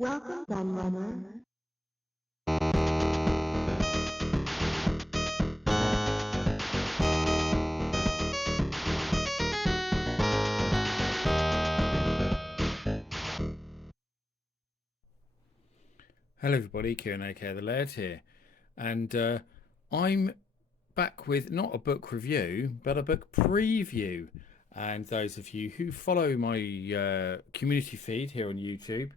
Welcome, Gremlin. Hello everybody, Kieran aka the Laird here, and I'm back with not a book review but a book preview. And those of you who follow my community feed here on YouTube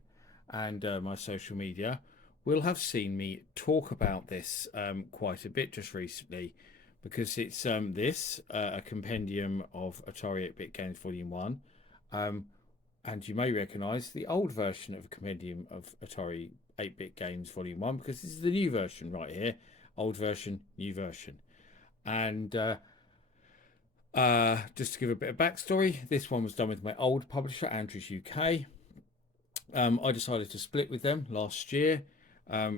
and my social media will have seen me talk about this quite a bit just recently, because it's a compendium of Atari 8-bit games Volume 1. And you may recognise the old version of a Compendium of Atari 8-bit games Volume 1, because this is the new version right here. Old version, new version. And just to give a bit of backstory, this one was done with my old publisher, Andrews UK. I decided to split with them last year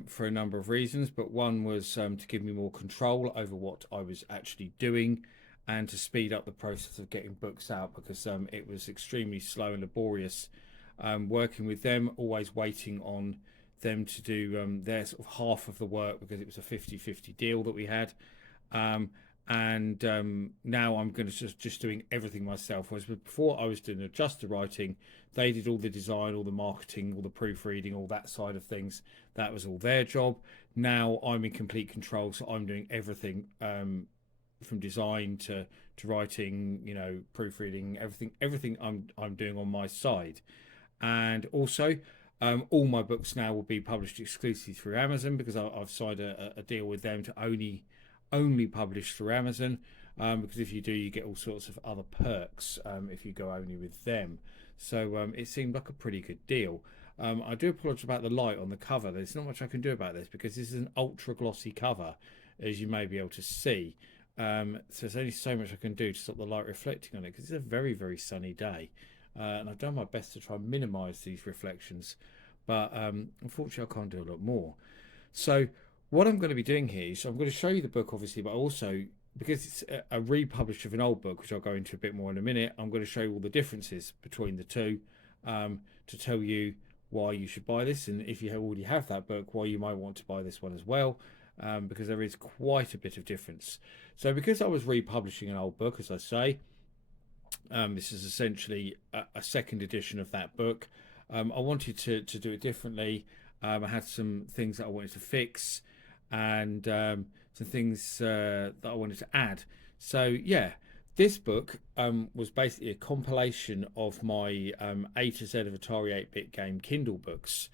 for a number of reasons, but one was to give me more control over what I was actually doing and to speed up the process of getting books out, because it was extremely slow and laborious working with them, always waiting on them to do their sort of half of the work, because it was a 50-50 deal that we had. And now I'm going to just doing everything myself. Whereas before I was doing just the writing, they did all the design, all the marketing, all the proofreading, all that side of things. That was all their job. Now I'm in complete control, so I'm doing everything from design to writing, proofreading, everything I'm doing on my side. And also, all my books now will be published exclusively through Amazon, because I've signed a deal with them to only publish through Amazon. Because if you do, you get all sorts of other perks if you go only with them. So it seemed like a pretty good deal. I do apologise about the light on the cover. There's not much I can do about this, because this is an ultra glossy cover, as you may be able to see. So there's only so much I can do to stop the light reflecting on it, because it's a very, very sunny day. And I've done my best to try and minimise these reflections, but unfortunately I can't do a lot more. So what I'm going to be doing here is I'm going to show you the book, obviously, but also, because it's a republish of an old book, which I'll go into a bit more in a minute, I'm going to show you all the differences between the two, to tell you why you should buy this, and if you already have that book, why you might want to buy this one as well. Because there is quite a bit of difference. So because I was republishing an old book, as I say, this is essentially a second edition of that book. I wanted to do it differently. I had some things that I wanted to fix, and some things that I wanted to add. So yeah, this book was basically a compilation of my A to Z of Atari 8-bit game Kindle books,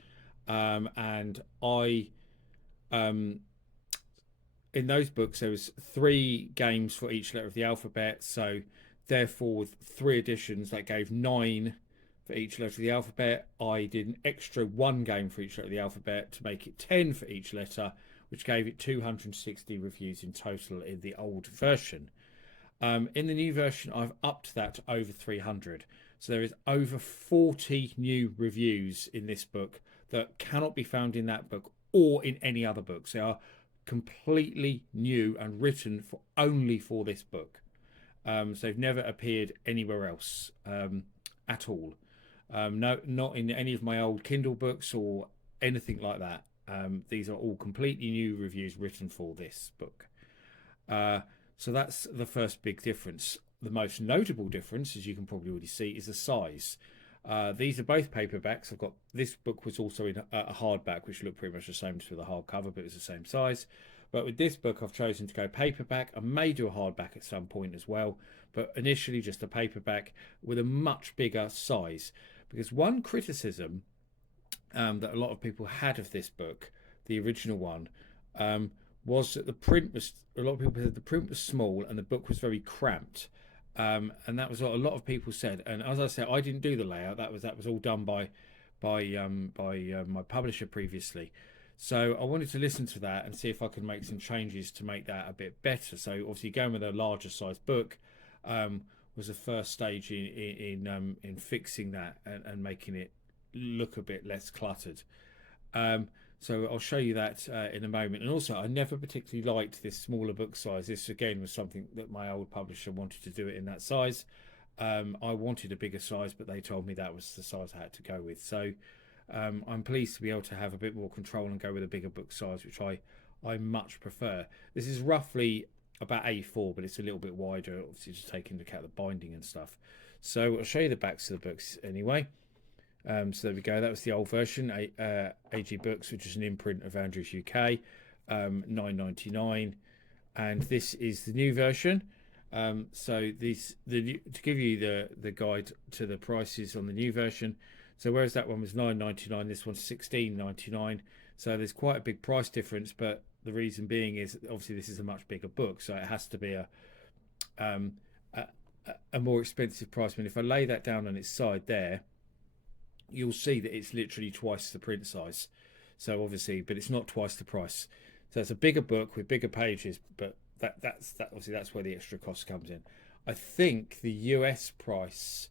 and I in those books there was 3 games for each letter of the alphabet. So therefore, with 3 editions, that gave 9 for each letter of the alphabet. I did an extra 1 game for each letter of the alphabet to make it 10 for each letter, which gave it 260 reviews in total in the old version. In the new version, I've upped that to over 300. So there is over 40 new reviews in this book that cannot be found in that book or in any other books. They are completely new and written for only for this book. So they've never appeared anywhere else at all. No, not in any of my old Kindle books or anything like that. These are all completely new reviews written for this book. So that's the first big difference. The most notable difference, as you can probably already see, is the size. These are both paperbacks. I've got this book was also in a hardback, which looked pretty much the same as with a hardcover, but it was the same size. But with this book, I've chosen to go paperback. I may do a hardback at some point as well, but initially just a paperback with a much bigger size. Because one criticism that a lot of people had of this book, the original one, was that the print was, a lot of people said the print was small and the book was very cramped. And that was what a lot of people said. And as I said, I didn't do the layout. That was all done by my publisher previously. So I wanted to listen to that and see if I could make some changes to make that a bit better. So obviously going with a larger size book was the first stage in fixing that and making it look a bit less cluttered. So I'll show you that in a moment. And also, I never particularly liked this smaller book size. This again was something that my old publisher wanted to do it in that size. I wanted a bigger size, but they told me that was the size I had to go with. So I'm pleased to be able to have a bit more control and go with a bigger book size, which I much prefer. This is roughly about A4, but it's a little bit wider, obviously just taking into account the binding and stuff. So I'll show you the backs of the books anyway. So there we go. That was the old version, AG Books, which is an imprint of Andrews UK, $9.99, and this is the new version. So to give you the guide to the prices on the new version. So whereas that one was $9.99, this one's $16.99. So there's quite a big price difference, but the reason being is obviously this is a much bigger book, so it has to be um, a more expensive price. I mean, if I lay that down on its side there, you'll see that it's literally twice the print size. So obviously, but it's not twice the price. So it's a bigger book with bigger pages, but that's obviously that's where the extra cost comes in. I think the US price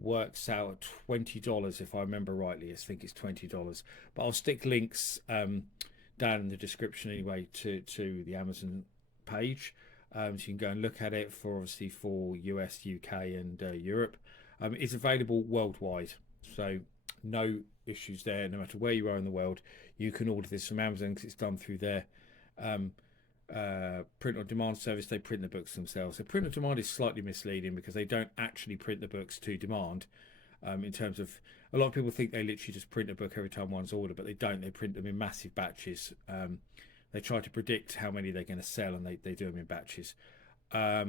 works out at $20 if I remember rightly. I think it's $20, but I'll stick links down in the description anyway to the Amazon page, so you can go and look at it for obviously for US, UK, and Europe. It's available worldwide, so no issues there. No matter where you are in the world, you can order this from Amazon because it's done through their print on demand service. They print the books themselves. So print on demand is slightly misleading because they don't actually print the books to demand. In terms of, a lot of people think they literally just print a book every time one's ordered, but they don't. They print them in massive batches. They try to predict how many they're going to sell, and they do them in batches. I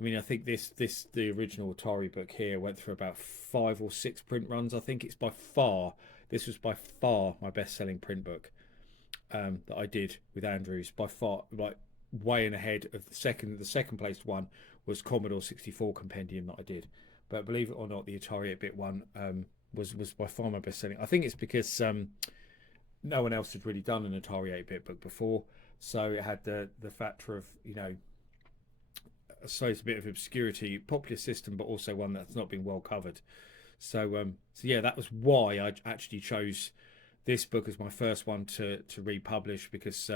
mean, I think the original Atari book here went through about 5 or 6 print runs. I think this was by far my best-selling print book that I did with Andrews, by far, like way and ahead of the second placed one was Commodore 64 Compendium that I did. But believe it or not, the Atari 8-bit one was by far my best-selling. I think it's because no one else had really done an Atari 8-bit book before, so it had the factor of, you know, so it's a bit of obscurity, popular system, but also one that's not been well covered. So yeah, that was why I actually chose this book as my first one to republish, because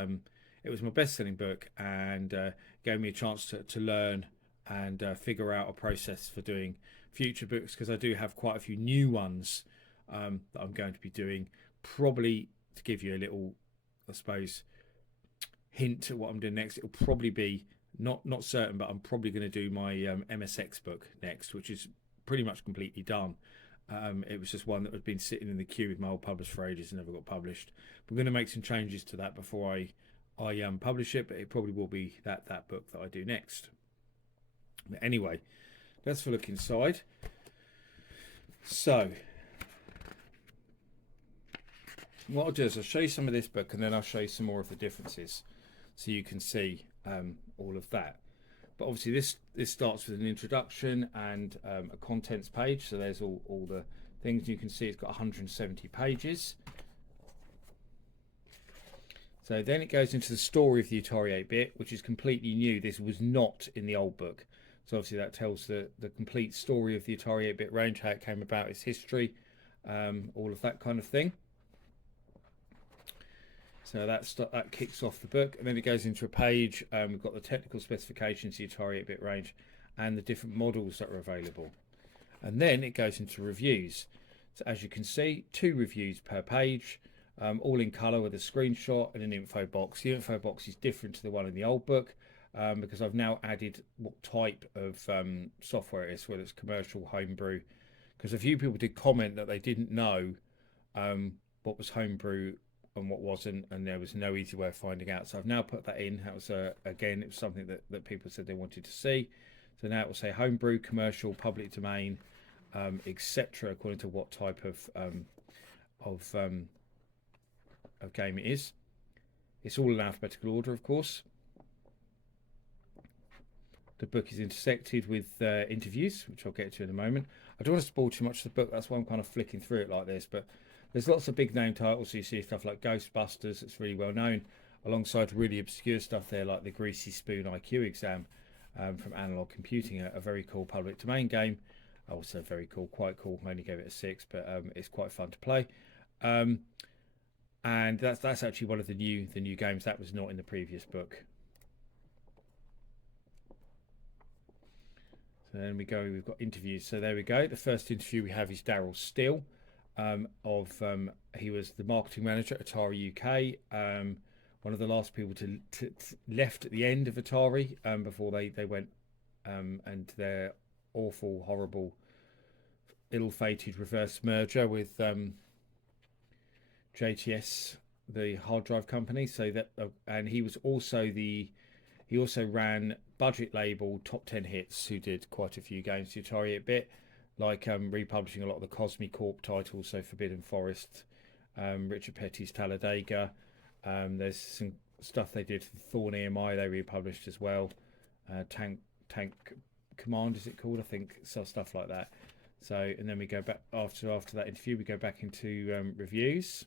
it was my best-selling book and gave me a chance to learn and figure out a process for doing future books, because I do have quite a few new ones that I'm going to be doing, probably to give you a little, I suppose, hint at what I'm doing next. It'll probably be not certain, but I'm probably going to do my MSX book next, which is pretty much completely done. It was just one that had been sitting in the queue with my old publisher for ages and never got published. I'm going to make some changes to that before I publish it, but it probably will be that book that I do next. But anyway, let's have a look inside. So what I'll do is I'll show you some of this book, and then I'll show you some more of the differences, so you can see all of that. But obviously this starts with an introduction and a contents page. So there's all the things. You can see it's got 170 pages. So then it goes into the story of the Atari 8-bit, which is completely new. This was not in the old book. So obviously that tells the complete story of the Atari 8-bit range, how it came about, its history, all of that kind of thing. So that kicks off the book, and then it goes into a page. We've got the technical specifications, the Atari 8-bit range, and the different models that are available. And then it goes into reviews. So as you can see, 2 reviews per page, all in colour with a screenshot and an info box. The info box is different to the one in the old book because I've now added what type of software it is, whether it's commercial, homebrew. Because a few people did comment that they didn't know what was homebrew and what wasn't, and there was no easy way of finding out. So I've now put that in. That was again, it was something that people said they wanted to see. So now it will say homebrew, commercial, public domain, etc., according to what type of game it is. It's all in alphabetical order, of course. The book is intersected with interviews, which I'll get to in a moment. I don't want to spoil too much of the book. That's why I'm kind of flicking through it like this, but there's lots of big name titles. So you see stuff like Ghostbusters, that's really well known, alongside really obscure stuff there like the Greasy Spoon IQ exam from Analog Computing, a very cool public domain game. Also very cool, quite cool. I only gave it a 6, but it's quite fun to play. And that's actually one of the new games that was not in the previous book. So then we go, we've got interviews. So there we go. The first interview we have is Darryl Still. He was the marketing manager at Atari UK. One of the last people to left at the end of Atari before they went and their awful, horrible, ill-fated reverse merger with JTS, the hard drive company. So that and he also ran budget label Top 10 Hits, who did quite a few games to Atari 8-bit, like republishing a lot of the Cosmi Corp titles, so Forbidden Forest, Richard Petty's Talladega. There's some stuff they did for Thorn EMI they republished as well. Tank Command, is it called? I think so, stuff like that. So, and then we go back after that interview, we go back into reviews.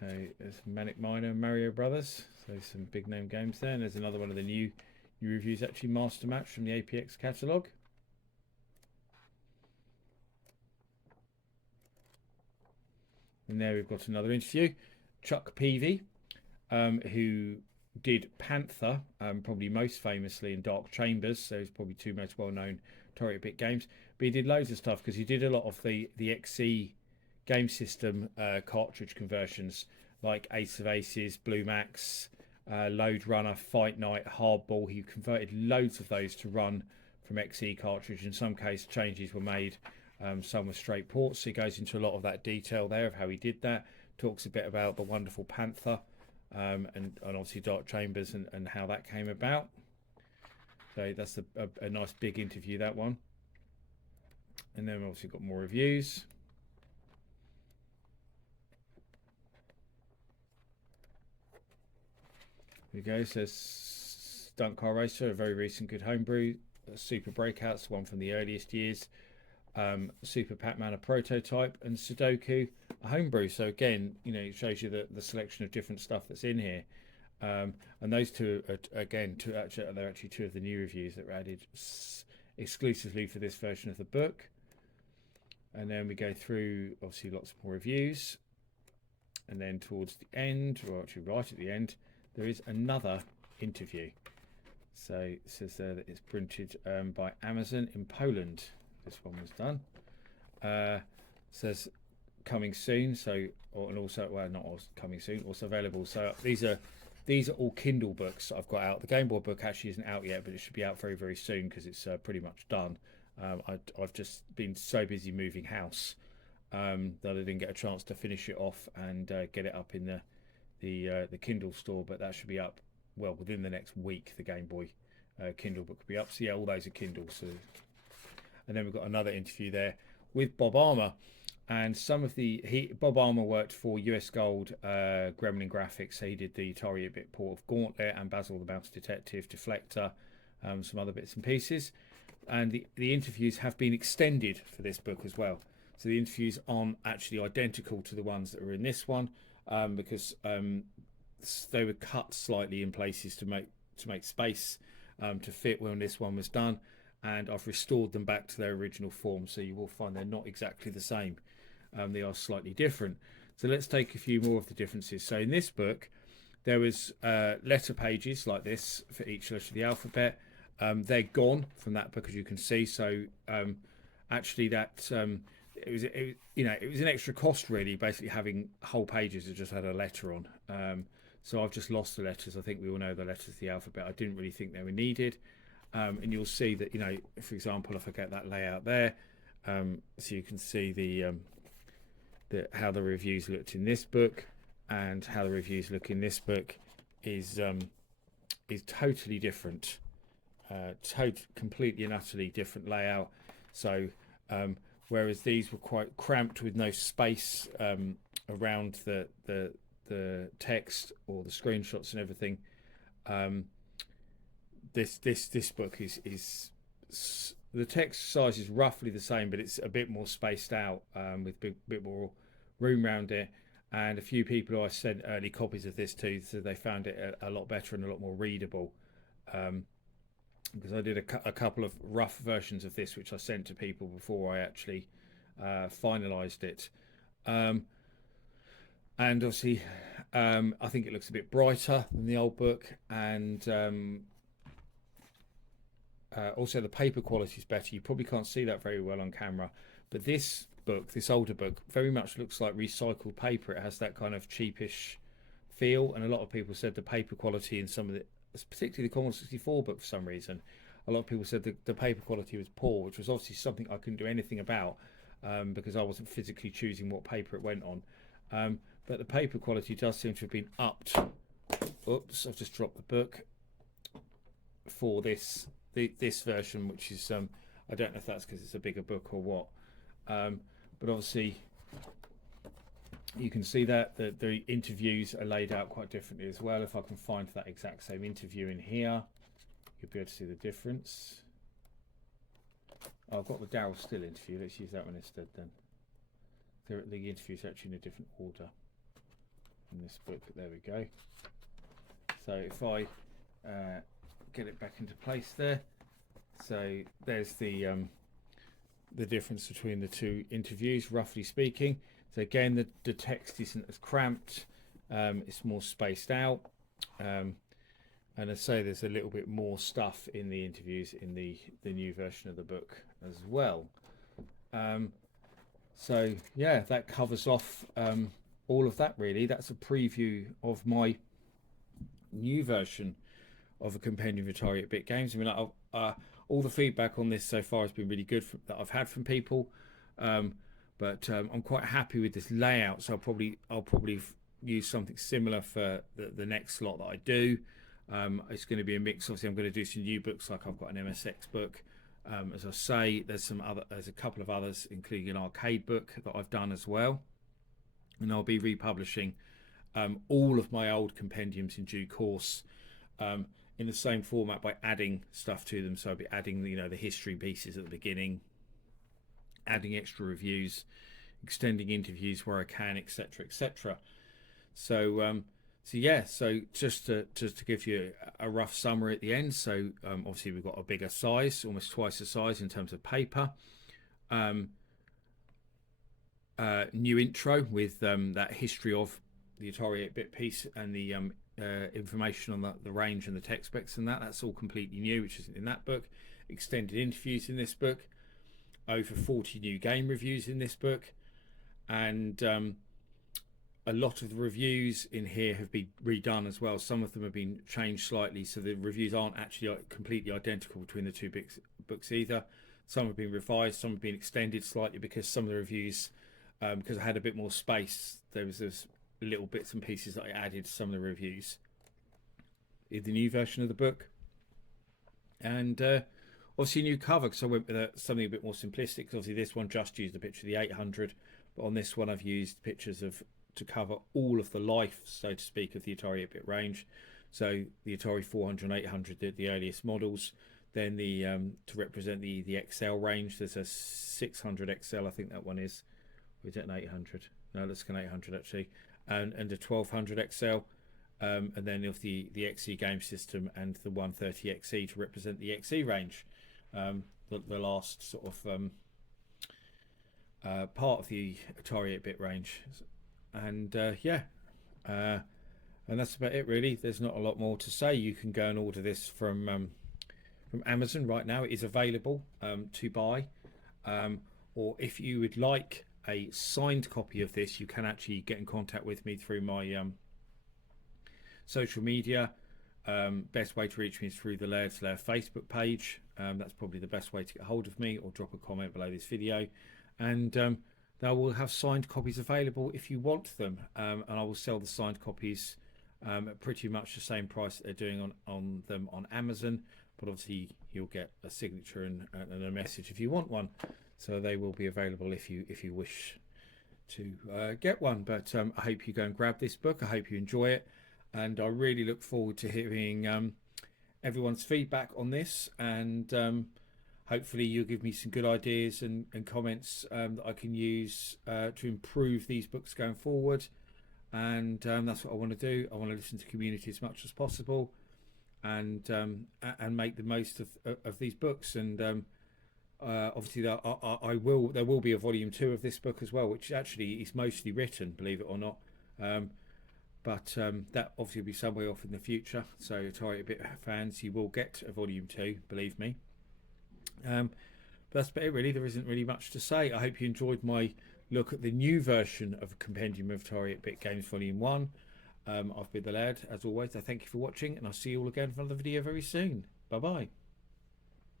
There's Manic Miner, Mario Brothers. So some big name games there. And there's another one of the new reviews, actually, Master Match from the APX catalogue. And there we've got another interview. Chuck Peavey, who did Panther, probably most famously in Dark Chambers. So he's probably two most well-known Atari 8-bit games. But he did loads of stuff because he did a lot of the XE game system cartridge conversions, like Ace of Aces, Blue Max, Load Runner, Fight Night, Hardball. He converted loads of those to run from XE cartridge. In some cases, changes were made. Some were straight ports. So he goes into a lot of that detail there of how he did that. Talks a bit about the wonderful Panther and obviously Dark Chambers and how that came about. So that's a nice big interview, that one. And then we've obviously got more reviews. Here we go. It says Stunt Car Racer, a very recent good homebrew. Super Breakouts, one from the earliest years. Super Pac-Man, a prototype, and Sudoku, a homebrew. So again, it shows you the selection of different stuff that's in here. And those two are, again, they're actually two of the new reviews that were added exclusively for this version of the book. And then we go through, obviously, lots more reviews. And then towards the end, or actually right at the end, there is another interview. So it says there that it's printed by Amazon in Poland. This one was done. Says coming soon. So, and also, well, not coming soon, also available. So these are all Kindle books I've got out. The Game Boy book actually isn't out yet, but it should be out very, very soon because it's pretty much done. I've just been so busy moving house that I didn't get a chance to finish it off and get it up in the Kindle store, but that should be up within the next week. The Game Boy Kindle book will be up. So yeah, all those are Kindles. So, and then we've got another interview there with Bob Armour, and Bob Armour worked for US Gold Gremlin Graphics. So he did the Atari 8-bit port of Gauntlet and Basil the Mouse Detective, Deflector, some other bits and pieces. And the interviews have been extended for this book as well. So the interviews aren't actually identical to the ones that were in this one, because they were cut slightly in places to make space to fit when this one was done, and I've restored them back to their original form. So you will find they're not exactly the same. They are slightly different. So let's take a few more of the differences. So in this book, there was letter pages like this for each letter of the alphabet. They're gone from that book, as you can see. So actually, that it was an extra cost, really, basically having whole pages that just had a letter on. So I've just lost the letters. I think we all know the letters of the alphabet. I didn't really think they were needed. And you'll see that, for example, if I get that layout there, so you can see how the reviews looked in this book and how the reviews look in this book is totally different. Completely and utterly different layout. So whereas these were quite cramped with no space around the text or the screenshots and everything, this book is the text size is roughly the same, but it's a bit more spaced out with bit more room around it. And a few people who I sent early copies of this to, so they found it a lot better and a lot more readable. Because I did a couple of rough versions of this, which I sent to people before I actually finalised it. And obviously, I think it looks a bit brighter than the old book, and Also, the paper quality is better. You probably can't see that very well on camera, but this book, this older book, very much looks like recycled paper. It has that kind of cheapish feel, and a lot of people said the paper quality in some of the, particularly the Commodore 64 book, for some reason, a lot of people said the paper quality was poor, which was obviously something I couldn't do anything about, because I wasn't physically choosing what paper it went on. But the paper quality does seem to have been upped. Oops, I've just dropped the book for this version, which is I don't know if that's because it's a bigger book or what, but obviously you can see that the interviews are laid out quite differently as well. If I can find that exact same interview in here, you'll be able to see the difference. Oh, I've got the Darryl Still interview. Let's use that one instead then. The interview's actually in a different order in this book. There we go. So if I get it back into place there, so there's the difference between the two interviews, roughly speaking. So again, the text isn't as cramped, it's more spaced out, and I say there's a little bit more stuff in the interviews in the new version of the book as well. So yeah, that covers off all of that really. That's a preview of my new version of a Compendium of Atari 8-bit games. I mean, all the feedback on this so far has been really good that I've had from people, but I'm quite happy with this layout. So I'll probably use something similar for the next slot that I do. It's going to be a mix. Obviously, I'm going to do some new books, like I've got an MSX book. As I say, there's a couple of others, including an arcade book that I've done as well, and I'll be republishing all of my old compendiums in due course, in the same format by adding stuff to them. So I'll be adding the history pieces at the beginning, adding extra reviews, extending interviews where I can, etc., etc. So so just to give you a rough summary at the end. So obviously we've got a bigger size, almost twice the size in terms of paper. New intro with that history of the Atari 8-bit piece and the information on the range and the tech specs and that's all completely new, which isn't in that book. Extended interviews in this book, over 40 new game reviews in this book, and a lot of the reviews in here have been redone as well. Some of them have been changed slightly, so the reviews aren't actually completely identical between the two books either. Some have been revised, some have been extended slightly, because some of the reviews, because I had a bit more space, there was little bits and pieces that I added to some of the reviews in the new version of the book. And obviously a new cover, because I went with something a bit more simplistic. Obviously this one just used a picture of the 800, but on this one I've used pictures to cover all of the life, so to speak, of the Atari 8-bit range. So the Atari 400 and 800, the earliest models. Then to represent the XL range, there's a 600 XL, I think that one is. Or is it an 800? No, that's an 800 actually. And a 1200 XL, and then of the XE game system and the 130 XE to represent the XE range, the last sort of part of the Atari 8-bit range. And and that's about it really. There's not a lot more to say. You can go and order this from Amazon right now. It is available to buy, or if you would like a signed copy of this, you can actually get in contact with me through my social media. Best way to reach me is through the Laird Slayer Facebook page. That's probably the best way to get hold of me, or drop a comment below this video, and they will have signed copies available if you want them, and I will sell the signed copies at pretty much the same price that they're doing on them on Amazon, but obviously you'll get a signature and a message if you want one. So they will be available if you wish to get one. But I hope you go and grab this book. I hope you enjoy it, and I really look forward to hearing everyone's feedback on this, and hopefully you'll give me some good ideas and comments that I can use to improve these books going forward. And that's what I want to do. I want to listen to community as much as possible, and make the most of these books. And obviously there will be a volume 2 of this book as well, which actually is mostly written, believe it or not, but that obviously will be some way off in the future. So Atari 8-bit fans, you will get a volume 2, believe me. That's about it really. There isn't really much to say. I hope you enjoyed my look at the new version of Compendium of Atari 8-Bit Games Volume 1. I've been the lad, as always. I thank you for watching, and I'll see you all again for another video very soon. Bye bye.